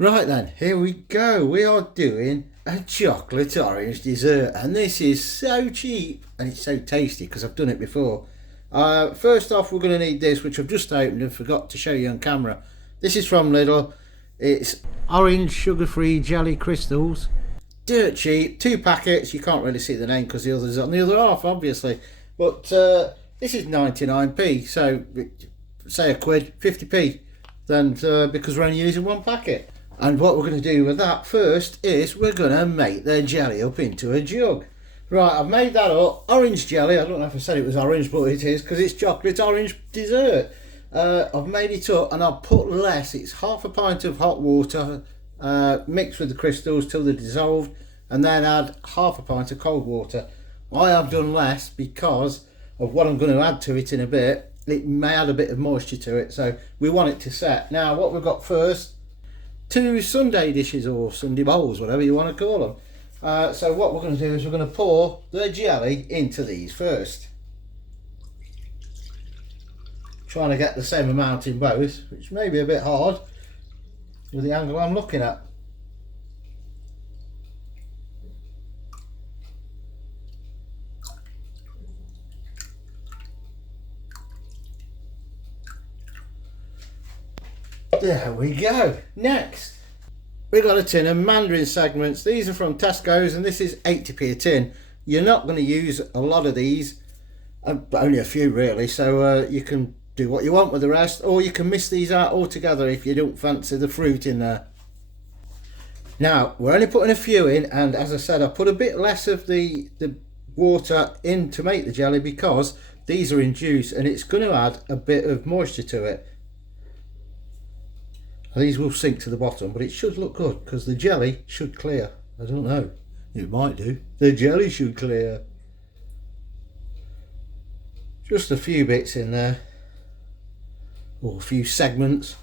Right then, here we go. We are doing a chocolate orange dessert, and this is so cheap and it's so tasty because I've done it before. First off, we're going to need this, which I've just opened and forgot to show you on camera. This is from Lidl. It's orange sugar-free jelly crystals. Dirt cheap, 2 packets. You can't really see the name because the other's on the other half, obviously. But this is 99p, so say a quid, 50p. Then because we're only using 1 packet. And what we're going to do with that first is we're going to make the jelly up into a jug. Right, I've made that up. Orange jelly. I don't know if I said it was orange, but it is because it's chocolate orange dessert. I've made it up and I've put less. It's half a pint of hot water mixed with the crystals till they're dissolved, and then add half a pint of cold water. I have done less because of what I'm going to add to it in a bit. It may add a bit of moisture to it, so we want it to set. Now what we've got first, 2 sundae dishes or sundae bowls, whatever you want to call them. So what we're going to do is we're going to pour the jelly into these first. Trying to get the same amount in both, which may be a bit hard with the angle I'm looking at. There we go. Next, we've got a tin of mandarin segments. These are from Tesco's and this is 80p a tin. You're not going to use a lot of these, only a few really, so you can do what you want with the rest, or you can miss these out altogether if you don't fancy the fruit in there. Now we're only putting a few in, and as I said, I put a bit less of the water in to make the jelly because these are in juice and it's going to add a bit of moisture to it. These will sink to the bottom, but it should look good because the jelly should clear. I don't know, it might do. The jelly should clear. Just a few bits in there, or a few segments.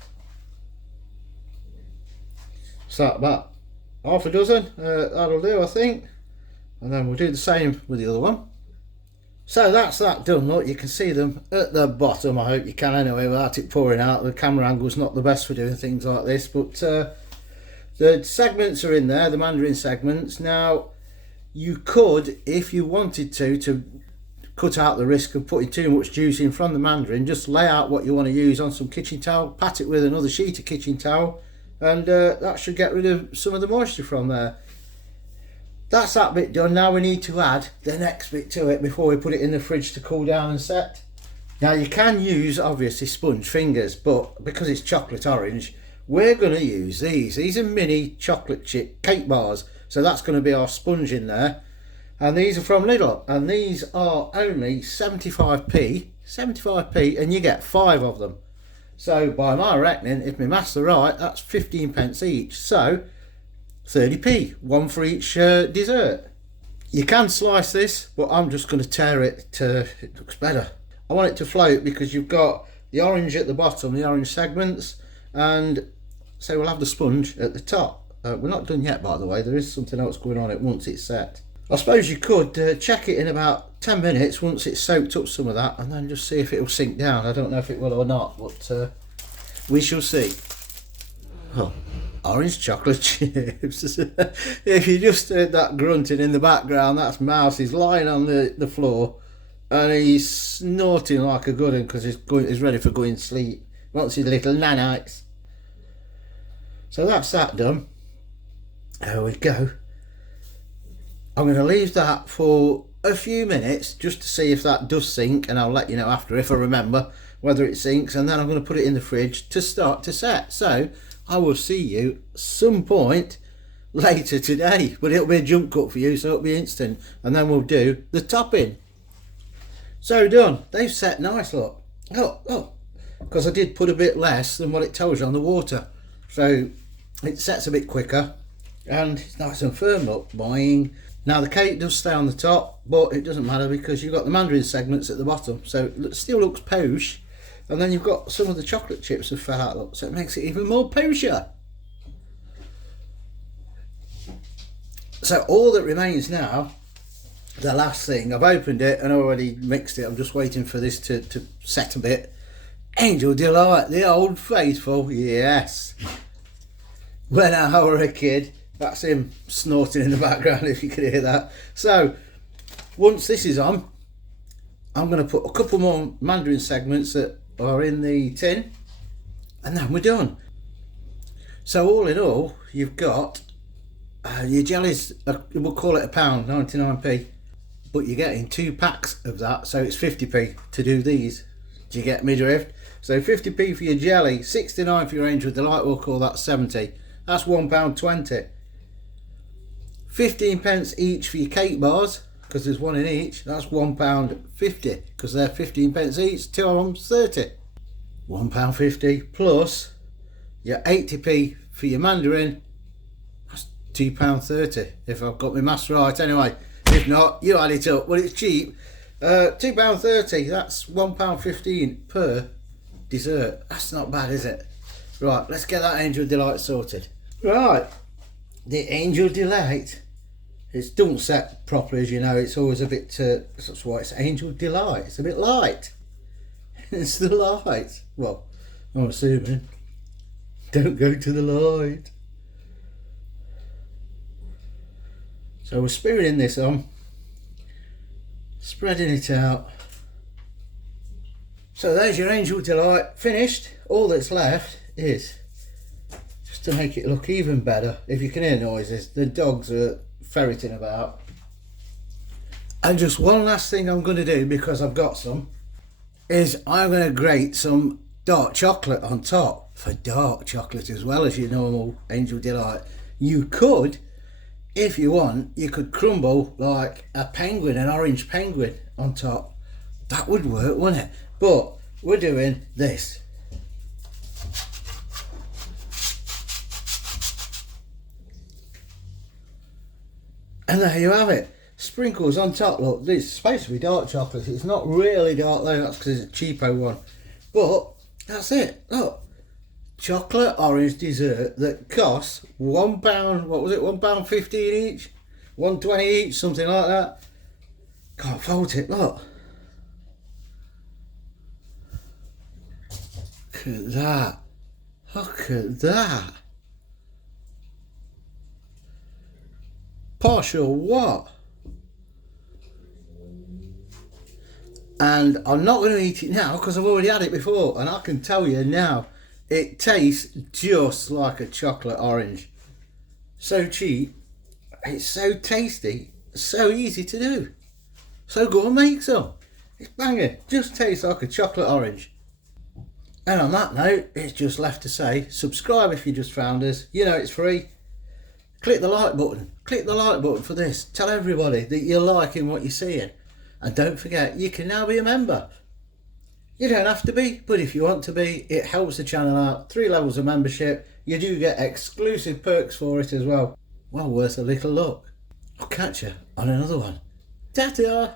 So about half a dozen, that'll do I think. And then we'll do the same with the other one. So that's that done. Look, you can see them at the bottom. I hope you can anyway without it pouring out. The camera angle's not the best for doing things like this, but the segments are in there, the mandarin segments. Now you could, if you wanted to cut out the risk of putting too much juice in from the mandarin, just lay out what you want to use on some kitchen towel, pat it with another sheet of kitchen towel, and that should get rid of some of the moisture from there. That's that bit done. Now we need to add the next bit to it before we put it in the fridge to cool down and set. Now you can use obviously sponge fingers, but because it's chocolate orange, we're going to use these. These are mini chocolate chip cake bars, so that's going to be our sponge in there. And these are from Lidl, and these are only 75p, and you get 5 of them. So by my reckoning, if my maths are right, that's 15 pence each. So 30p, 1 for each dessert. You can slice this, but I'm just going to tear it to it looks better. I want it to float because you've got the orange at the bottom, the orange segments, and so we'll have the sponge at the top. We're not done yet, by the way. There is something else going on it once it's set. I suppose you could check it in about 10 minutes once it's soaked up some of that, and then just see if it will sink down. I don't know if it will or not, but we shall see. Oh, orange chocolate chips. If you just heard that grunting in the background, that's Mouse. He's lying on the floor and he's snorting like a good one because he's ready for going to sleep. Wants his little nanites. So that's that done. There we go. I'm going to leave that for a few minutes just to see if that does sink, and I'll let you know after if I remember whether it sinks, and then I'm going to put it in the fridge to start to set. So I will see you some point later today, but it'll be a jump cut for you, so it'll be instant, and then we'll do the topping. So done. They've set nice, look. Oh, because I did put a bit less than what it tells you on the water, so it sets a bit quicker and it's nice and firm. Look, boing. Now the cake does stay on the top, but it doesn't matter because you've got the mandarin segments at the bottom, so it still looks posh. And then you've got some of the chocolate chips have fell out, look, so it makes it even more posher. So all that remains now, the last thing, I've opened it and already mixed it. I'm just waiting for this to set a bit. Angel Delight, the old faithful, yes. when I were a kid. That's him snorting in the background, if you could hear that. So once this is on, I'm going to put a couple more mandarin segments that are in the tin, and then we're done. So all in all, you've got your jellies, we'll call it £1, 99p, but you're getting 2 packs of that, so it's 50p to do these. Do you get me drift? So 50p for your jelly, 69 for your Angel Delight, we'll call that 70. That's £1.20. 15 pence each for your cake bars, because there's one in each. That's £1.50, because they're 15 pence each. 2 of them, 30. £1.50 plus your 80p for your mandarin. That's £2.30, if I've got my maths right. Anyway, if not, you add it up. Well, it's cheap. £2.30, that's £1.15 per dessert. That's not bad, is it? Right, let's get that Angel Delight sorted. Right, the Angel Delight, it don't set properly, as you know. It's always a bit, that's why it's Angel Delight. It's a bit light. It's the light. Well, I'm assuming. Don't go to the light. So we're spinning this on, spreading it out. So there's your Angel Delight finished. All that's left is just to make it look even better. If you can hear noises, the dogs are ferreting about. And just one last thing I'm going to do, because I've got some, is I'm going to grate some dark chocolate on top for dark chocolate as well as your normal Angel Delight. You could, if you want, you could crumble like a penguin, an orange penguin on top. That would work, wouldn't it? But we're doing this. And there you have it. Sprinkles on top. Look, it's supposed to be dark chocolate. It's not really dark though, that's because it's a cheapo one. But that's it. Look. Chocolate orange dessert that costs £1, what was it, £1.15 each? £1.20 each, something like that. Can't fault it, look. Look at that. Look at that. Partial what? And I'm not going to eat it now because I've already had it before, and I can tell you now, it tastes just like a chocolate orange. So cheap, it's so tasty, so easy to do. So go and make some. It's banging, just tastes like a chocolate orange. And on that note, it's just left to say, subscribe if you just found us. You know it's free. Click the like button. Click the like button for this. Tell everybody that you're liking what you're seeing. And don't forget, you can now be a member. You don't have to be, but if you want to be, it helps the channel out. 3 levels of membership. You do get exclusive perks for it as well. Well worth a little look. I'll catch you on another one. Ta-ta!